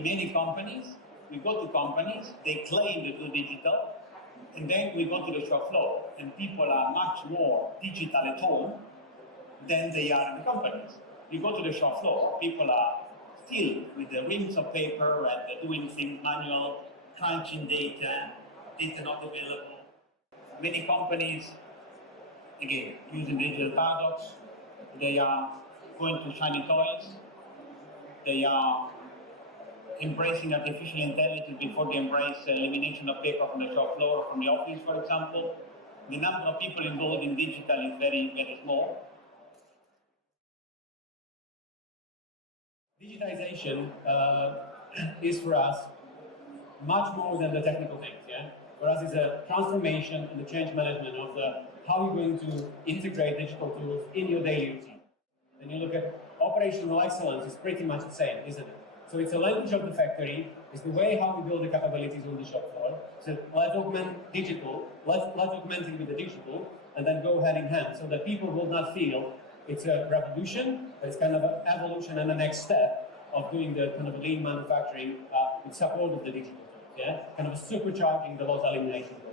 in many companies, we go to companies, they claim to do digital, and then we go to the shop floor, and people are much more digital at home than they are in the companies. You go to the shop floor, people are still with the reams of paper and they're doing things manual, crunching data not available. Many companies, again, using digital paradox, they are going to shiny toys, they are embracing artificial intelligence before they embrace elimination of paper from the shop floor or from the office, for example. The number of people involved in digital is very, very small. Digitization is for us much more than the technical things. Yeah? For us, it's a transformation and the change management of how you're going to integrate digital tools in your daily routine. When you look at operational excellence, it's pretty much the same, isn't it? So it's a language of the factory, it's the way how we build the capabilities on the shop floor. So let's augment digital, let's augment it with the digital, and then go hand in hand so that people will not feel it's a revolution, but it's kind of an evolution and the next step of doing the lean manufacturing with support of the digital tools, yeah? Kind of supercharging the loss elimination process.